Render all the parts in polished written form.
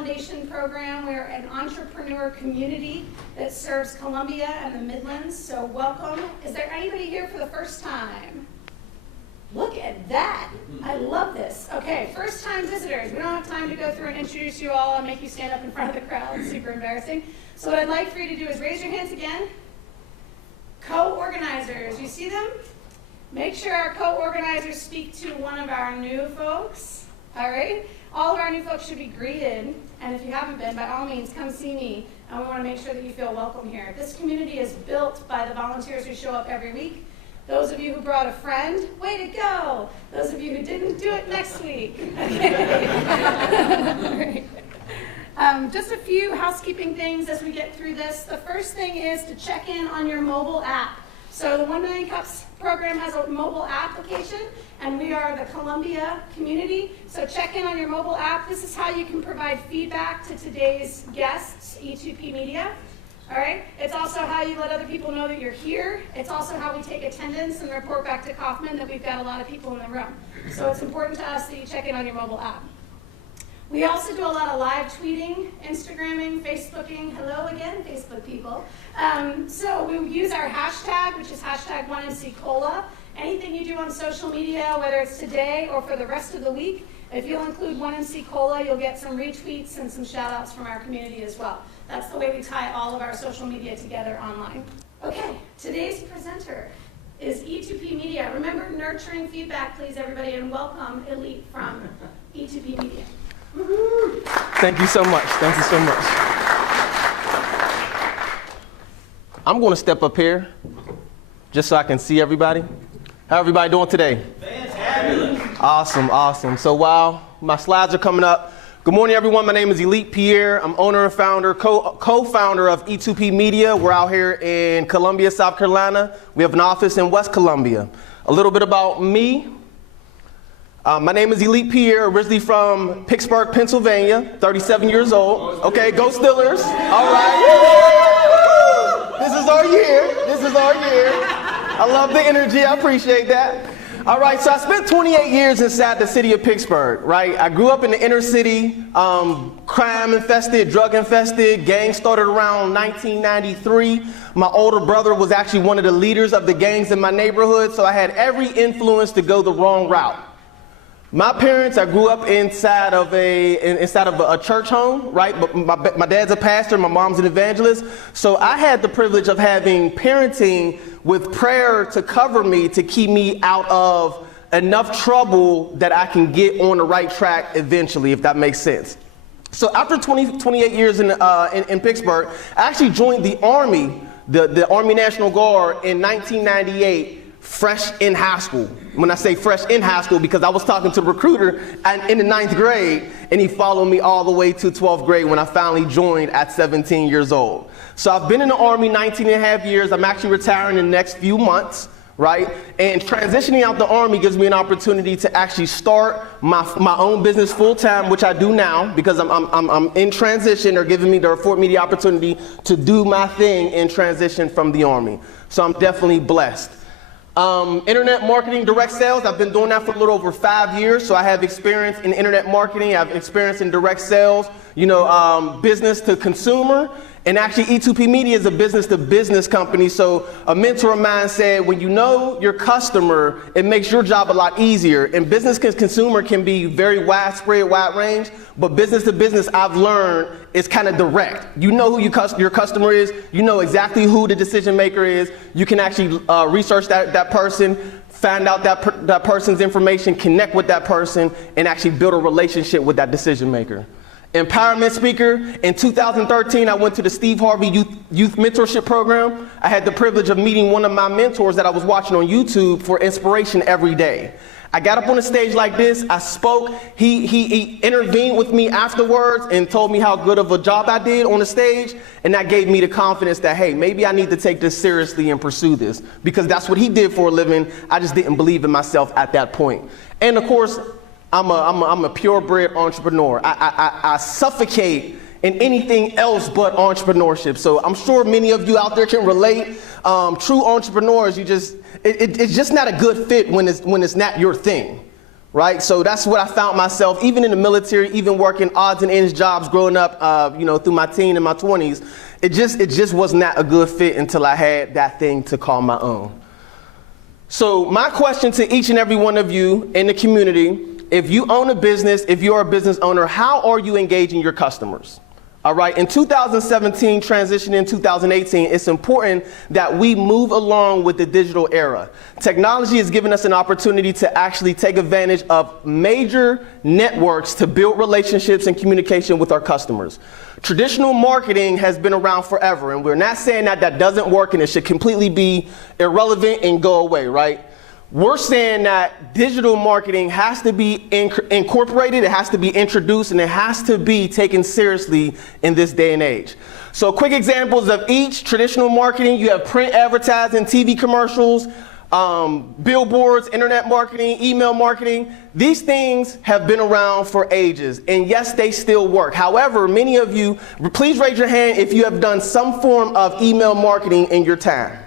Foundation program. We're an entrepreneur community that serves Columbia and the Midlands, so welcome. Is there anybody here for the first time? Look at that. I love this. Okay, first-time visitors. We don't have time to go through and introduce you all and make you stand up in front of the crowd. It's super embarrassing. So what I'd like for you to do is raise your hands again. Co-organizers, you see them? Make sure our co-organizers speak to one of our new folks. All right? All of our new folks should be greeted. And if you haven't been, by all means, come see me. And we want to make sure that you feel welcome here. This community is built by the volunteers who show up every week. Those of you who brought a friend, way to go. Those of you who didn't, do it next week. Okay. Just a few housekeeping things as we get through this. The first thing is to check in on your mobile app. So the 1 Million Cups program has a mobile application, and we are the Columbia community. So check in on your mobile app. This is how you can provide feedback to today's guests, E2P Media. All right? It's also how you let other people know that you're here. It's also how we take attendance and report back to Kaufman that we've got a lot of people in the room. So it's important to us that you check in on your mobile app. We also do a lot of live tweeting, Instagramming, Facebooking. Hello again, Facebook people. So we use our hashtag, which is hashtag 1MCCola. Anything you do on social media, whether it's today or for the rest of the week, if you'll include 1MCCola, you'll get some retweets and some shout outs from our community as well. That's the way we tie all of our social media together online. Okay, today's presenter is E2P Media. Remember, nurturing feedback, please, everybody, and welcome Elite from E2P Media. Woo-hoo. Thank you so much. Thank you so much. I'm going to step up here just so I can see everybody. How everybody doing today? Fantabulous. Awesome. So while my slides are coming up, good morning, everyone. My name is Elite Pierre. I'm owner and founder, co-founder of E2P Media. We're out here in Columbia, South Carolina. We have an office in West Columbia. A little bit about me. My name is Elite Pierre, originally from Pittsburgh, Pennsylvania, 37 years old. Okay, go Steelers. All right. This is our year. I love the energy. I appreciate that. All right, so I spent 28 years inside the city of Pittsburgh, right? I grew up in the inner city, crime infested, drug infested. Gangs started around 1993. My older brother was actually one of the leaders of the gangs in my neighborhood, so I had every influence to go the wrong route. My parents, I grew up inside of a church home, right? But my dad's a pastor, my mom's an evangelist. So I had the privilege of having parenting with prayer to cover me, to keep me out of enough trouble that I can get on the right track eventually, if that makes sense. So after 28 years in Pittsburgh, I actually joined the Army, the Army National Guard in 1998. Fresh in high school. When I say fresh in high school, because I was talking to the recruiter in the 9th grade, and he followed me all the way to 12th grade when I finally joined at 17 years old. So I've been in the Army 19 and a half years. I'm actually retiring in the next few months, right? And transitioning out the Army gives me an opportunity to actually start my own business full time, which I do now because I'm in transition. They're giving me, they afford me the opportunity to do my thing in transition from the Army. So I'm definitely blessed. Internet marketing, direct sales, I've been doing that for a little over 5 years, so I have experience in internet marketing, I have experience in direct sales, business to consumer, and actually E2P Media is a business to business company, so a mentor of mine said, when you know your customer, it makes your job a lot easier, and business to consumer can be very widespread, wide range, but business to business, I've learned, is kind of direct. You know who your customer is, you know exactly who the decision maker is, you can actually research that person, find out that person's information, connect with that person, and actually build a relationship with that decision maker. Empowerment speaker. In 2013, I went to the Steve Harvey Youth Mentorship Program. I had the privilege of meeting one of my mentors that I was watching on YouTube for inspiration every day. I got up on a stage like this, I spoke, he intervened with me afterwards and told me how good of a job I did on the stage, and that gave me the confidence that, hey, maybe I need to take this seriously and pursue this, because that's what he did for a living. I just didn't believe in myself at that point. And of course, I'm a purebred entrepreneur. I suffocate in anything else but entrepreneurship. So I'm sure many of you out there can relate. True entrepreneurs, it's just not a good fit when it's not your thing, right? So that's what I found myself, even in the military, even working odds and ends jobs growing up, through my teen and my 20s. It just was not a good fit until I had that thing to call my own. So my question to each and every one of you in the community, if you own a business, if you're a business owner, how are you engaging your customers? All right, in 2017, transitioning in 2018, it's important that we move along with the digital era. Technology has given us an opportunity to actually take advantage of major networks to build relationships and communication with our customers. Traditional marketing has been around forever, and we're not saying that that doesn't work and it should completely be irrelevant and go away, right? We're saying that digital marketing has to be incorporated, it has to be introduced, and it has to be taken seriously in this day and age. So quick examples of each: traditional marketing, you have print advertising, TV commercials, billboards, internet marketing, email marketing. These things have been around for ages, and yes, they still work. However, many of you, please raise your hand if you have done some form of email marketing in your time.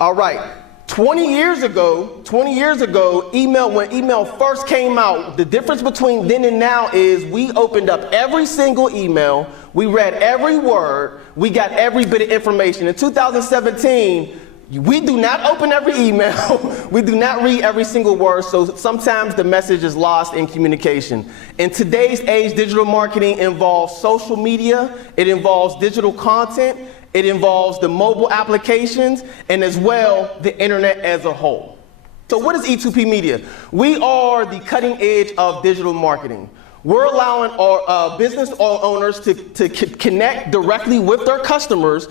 All right. 20 years ago, when email first came out, the difference between then and now is we opened up every single email, we read every word, we got every bit of information. In 2017, we do not open every email, we do not read every single word, so sometimes the message is lost in communication. In today's age, digital marketing involves social media, it involves digital content, it involves the mobile applications, and as well, the internet as a whole. So what is E2P Media? We are the cutting edge of digital marketing. We're allowing our business owners to connect directly with their customers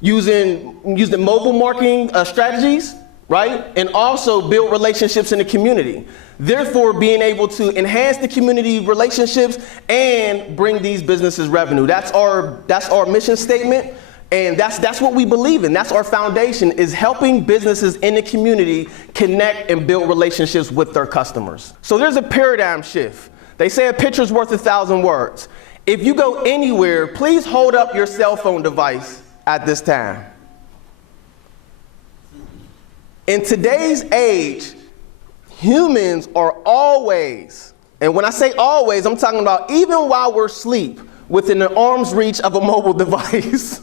using mobile marketing strategies, right? And also build relationships in the community. Therefore, being able to enhance the community relationships and bring these businesses revenue. That's our mission statement. And that's what we believe in. That's our foundation, is helping businesses in the community connect and build relationships with their customers. So there's a paradigm shift. They say a picture's worth 1,000 words. If you go anywhere, please hold up your cell phone device at this time. In today's age, humans are always, and when I say always, I'm talking about even while we're asleep, within the arm's reach of a mobile device,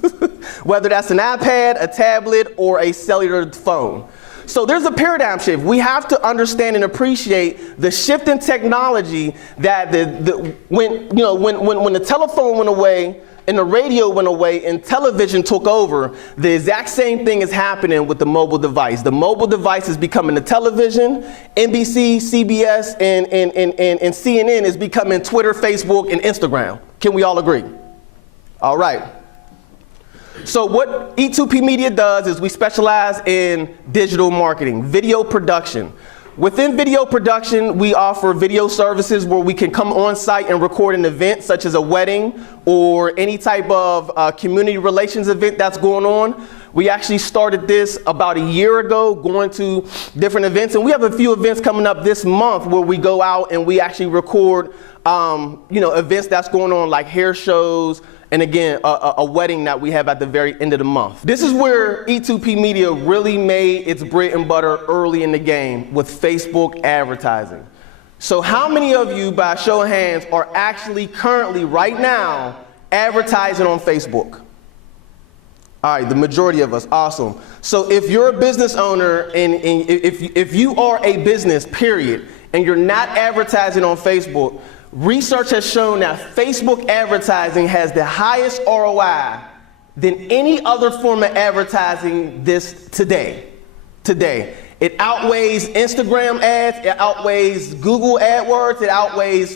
whether that's an iPad, a tablet, or a cellular phone. So there's a paradigm shift. We have to understand and appreciate the shift in technology that when the telephone went away and the radio went away and television took over, the exact same thing is happening with the mobile device. The mobile device is becoming the television. NBC, CBS, and CNN is becoming Twitter, Facebook, and Instagram. Can we all agree? All right. So what E2P Media does is we specialize in digital marketing, video production. Within video production, we offer video services where we can come on site and record an event such as a wedding or any type of community relations event that's going on. We actually started this about a year ago, going to different events, and we have a few events coming up this month where we go out and we actually record events that's going on, like hair shows, and again, a wedding that we have at the very end of the month. This is where E2P Media really made its bread and butter early in the game with Facebook advertising. So how many of you, by a show of hands, are actually currently, right now, advertising on Facebook? All right, the majority of us, awesome. So if you're a business owner and if you are a business, period, and you're not advertising on Facebook, research has shown that Facebook advertising has the highest ROI than any other form of advertising today. It outweighs Instagram ads, it outweighs Google AdWords, it outweighs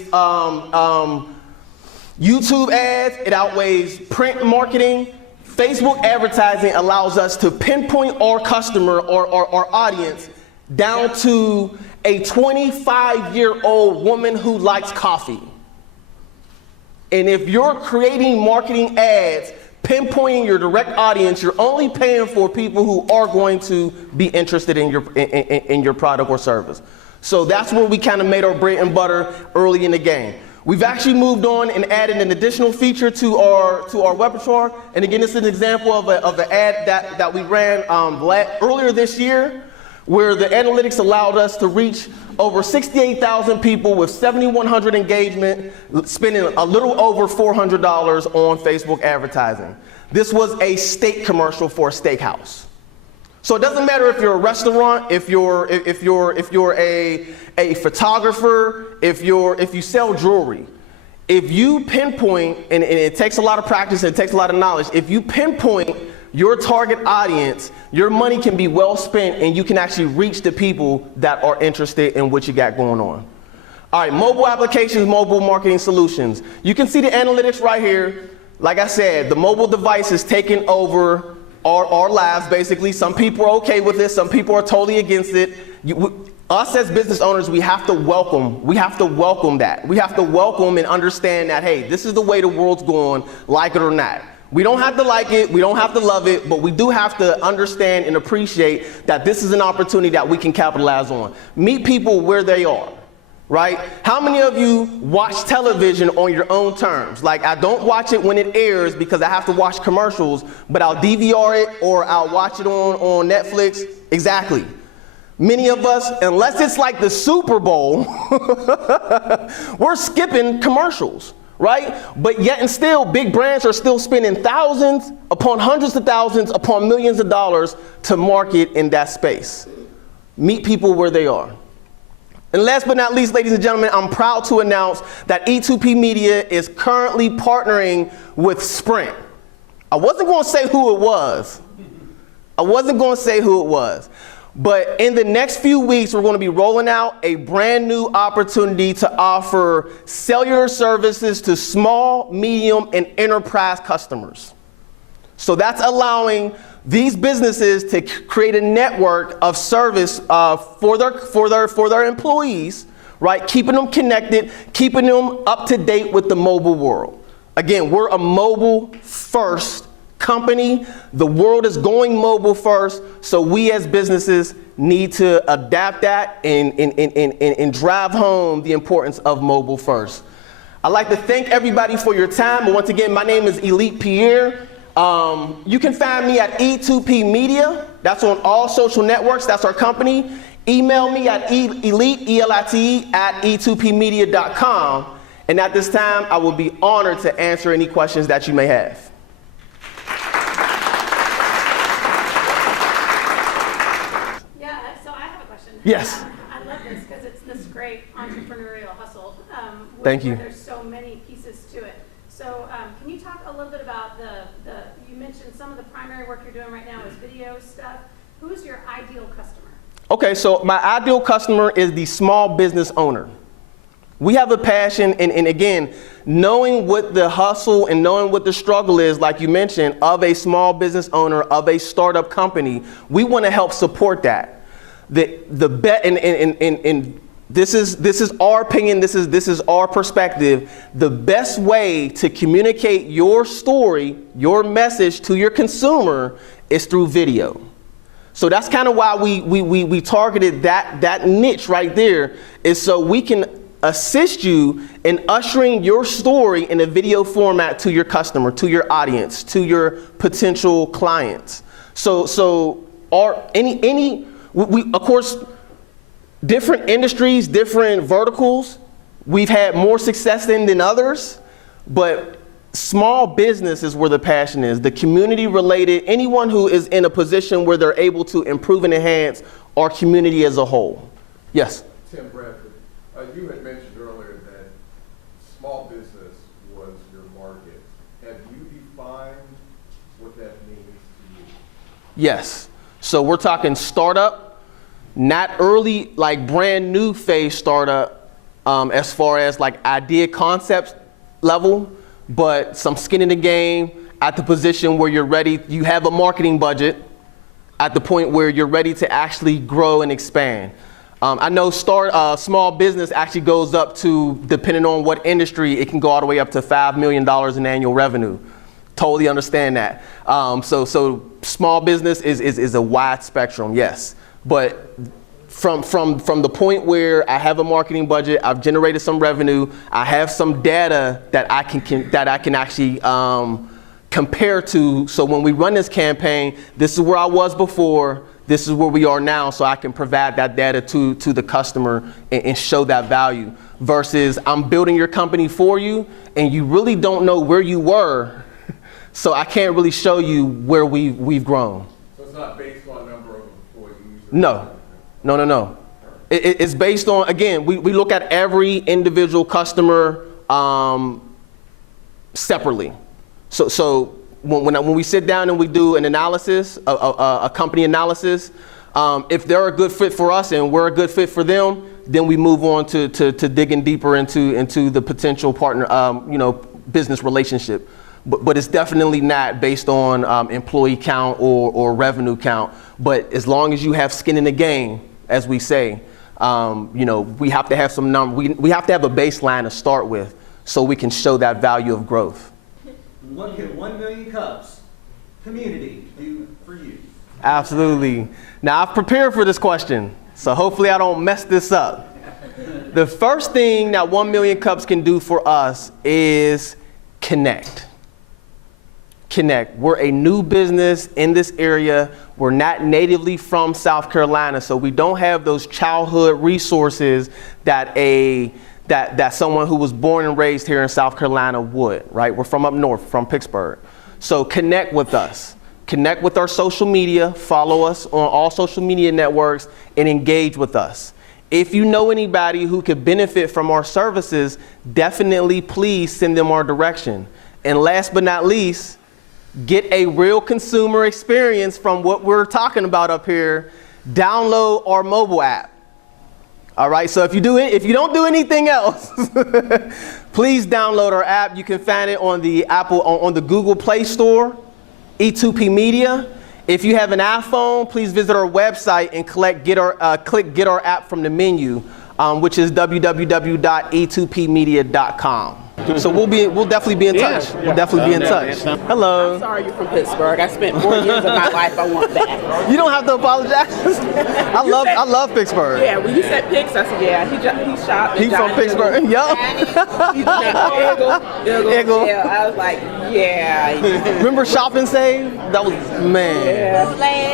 YouTube ads, it outweighs print marketing. Facebook advertising allows us to pinpoint our customer or our audience down to a 25-year-old woman who likes coffee. And if you're creating marketing ads, pinpointing your direct audience, you're only paying for people who are going to be interested in your product or service. So that's where we kind of made our bread and butter early in the game. We've actually moved on and added an additional feature to our repertoire. And again, this is an example of an ad that we ran earlier this year, where the analytics allowed us to reach over 68,000 people with 7,100 engagement, spending a little over $400 on Facebook advertising. This was a steak commercial for a steakhouse. So it doesn't matter if you're a restaurant, if you're a photographer, if you sell jewelry. If you pinpoint, and it takes a lot of practice and it takes a lot of knowledge, if you pinpoint your target audience, your money can be well spent and you can actually reach the people that are interested in what you got going on. All right, mobile applications, mobile marketing solutions. You can see the analytics right here. Like I said, the mobile device is taking over our lives, basically. Some people are okay with this, some people are totally against it. Us as business owners, we have to welcome that. We have to welcome and understand that, hey, this is the way the world's going, like it or not. We don't have to like it, we don't have to love it, but we do have to understand and appreciate that this is an opportunity that we can capitalize on. Meet people where they are. Right? How many of you watch television on your own terms? Like, I don't watch it when it airs because I have to watch commercials, but I'll DVR it or I'll watch it on Netflix. Exactly. Many of us, unless it's like the Super Bowl, we're skipping commercials, right? But yet and still, big brands are still spending thousands upon hundreds of thousands upon millions of dollars to market in that space. Meet people where they are. And last but not least, ladies and gentlemen, I'm proud to announce that E2P Media is currently partnering with Sprint. I wasn't going to say who it was. But in the next few weeks, we're going to be rolling out a brand new opportunity to offer cellular services to small, medium, and enterprise customers. So that's allowing these businesses to create a network of service for their employees, right? Keeping them connected, keeping them up to date with the mobile world. Again, we're a mobile first company. The world is going mobile first, so we as businesses need to adapt that and drive home the importance of mobile first. I'd like to thank everybody for your time. Once again, my name is Elite Pierre. You can find me at E2P Media. That's on all social networks. That's our company. Email me at elite, at e2pmedia.com. And at this time, I will be honored to answer any questions that you may have. Yeah, so I have a question. Yes. I love this because it's this great entrepreneurial hustle. Thank you. Where there's so many pieces to it. So can you talk a little bit about you mentioned some of the primary work you're doing right now is video stuff. Who's your ideal customer? Okay, so my ideal customer is the small business owner. We have a passion, and again, knowing what the hustle and knowing what the struggle is, like you mentioned, of a small business owner, of a startup company, we want to help support that. This is our opinion, this is our perspective. The best way to communicate your story, your message to your consumer is through video. So that's kind of why we targeted that niche right there, is so we can assist you in ushering your story in a video format to your customer, to your audience, to your potential clients. So of course, different industries, different verticals, we've had more success in than others, but small business is where the passion is. The community related, anyone who is in a position where they're able to improve and enhance our community as a whole. Yes? Tim Bradford, you had mentioned earlier that small business was your market. Have you defined what that means to you? Yes. So we're talking startup, not early, like brand new phase startup, as far as like idea concept level, but some skin in the game at the position where you're ready, you have a marketing budget at the point where you're ready to actually grow and expand. I know small business actually goes up to, depending on what industry, it can go all the way up to $5 million in annual revenue. Totally understand that. So small business is a wide spectrum, yes. But from the point where I have a marketing budget, I've generated some revenue, I have some data that I can actually compare to. So when we run this campaign, this is where I was before, this is where we are now, so I can provide that data to the customer and show that value. Versus I'm building your company for you, and you really don't know where you were, so I can't really show you where we've grown. So it's not based on number of employees? No. It's based on, again, we look at every individual customer separately. So when we sit down and we do an analysis, a company analysis, if they're a good fit for us and we're a good fit for them, then we move on to digging deeper into the potential partner, business relationship. But it's definitely not based on employee count or revenue count. But as long as you have skin in the game, as we say, we have to have some number. We have to have a baseline to start with, so we can show that value of growth. What can 1 million cups community do for you? Absolutely. Now, I've prepared for this question, so hopefully I don't mess this up. The first thing that 1 million cups can do for us is connect. Connect. We're a new business in this area. We're not natively from South Carolina, so we don't have those childhood resources that someone who was born and raised here in South Carolina would, right? We're from up north, from Pittsburgh. So connect with us. Connect with our social media, follow us on all social media networks, and engage with us. If you know anybody who could benefit from our services, definitely please send them our direction. And last but not least, get a real consumer experience from what we're talking about up here. Download our mobile app. All right, so if you don't do anything else, please download our app. You can find it on the Google Play Store, E2P Media. If you have an iPhone, please visit our website and click Get Our App from the menu, which is www.e2pmedia.com. So we'll definitely be in touch. We'll definitely be in touch. Hello. I'm sorry you're from Pittsburgh. I spent 4 years of my life. I want that. You don't have to apologize. I love Pittsburgh. Yeah, when you said Pix, I said, yeah, he shot. He's from Pittsburgh. Yup. Eagle. Yeah, I was like, yeah. Remember Shop and Save? That was, man. Yeah.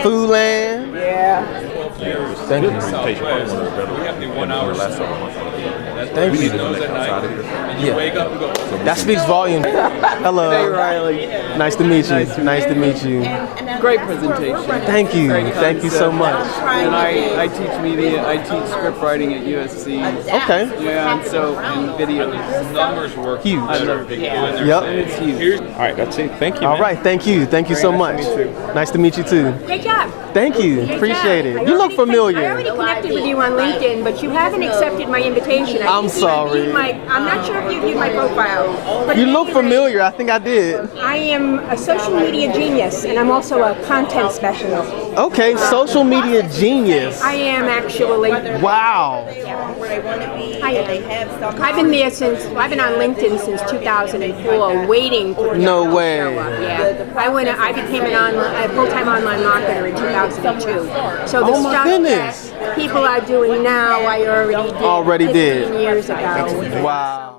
Foodland. Yeah. Thank you. We have the 1 hour last summer. Thank you. Yeah. That speaks volume. Hello. Hey, Riley. Nice to meet you. Nice to meet you. Great presentation. Thank you. Thank you so much. And I teach media. I teach script writing at USC. Okay. Yeah, and videos. Numbers work. Huge. I love it. Yep. And it's huge. All right, that's it. Thank you. All right. Thank you. Thank you so much. Nice to meet you too. Great job. Thank you. Appreciate it. You look I familiar. already connected with you on LinkedIn, but you haven't accepted my invitation. I'm sorry. I'm not sure if you viewed my profile. But You look familiar. I think I did. I am a social media genius, and I'm also a content specialist. Okay. Social media genius. I am actually. Wow. I've been there I've been on LinkedIn since 2004, waiting for No to way. show up. Yeah. I became a full-time online marketer in 2002. So the Oh my stuff goodness. that people are doing now, I already did. 15 years ago. Wow.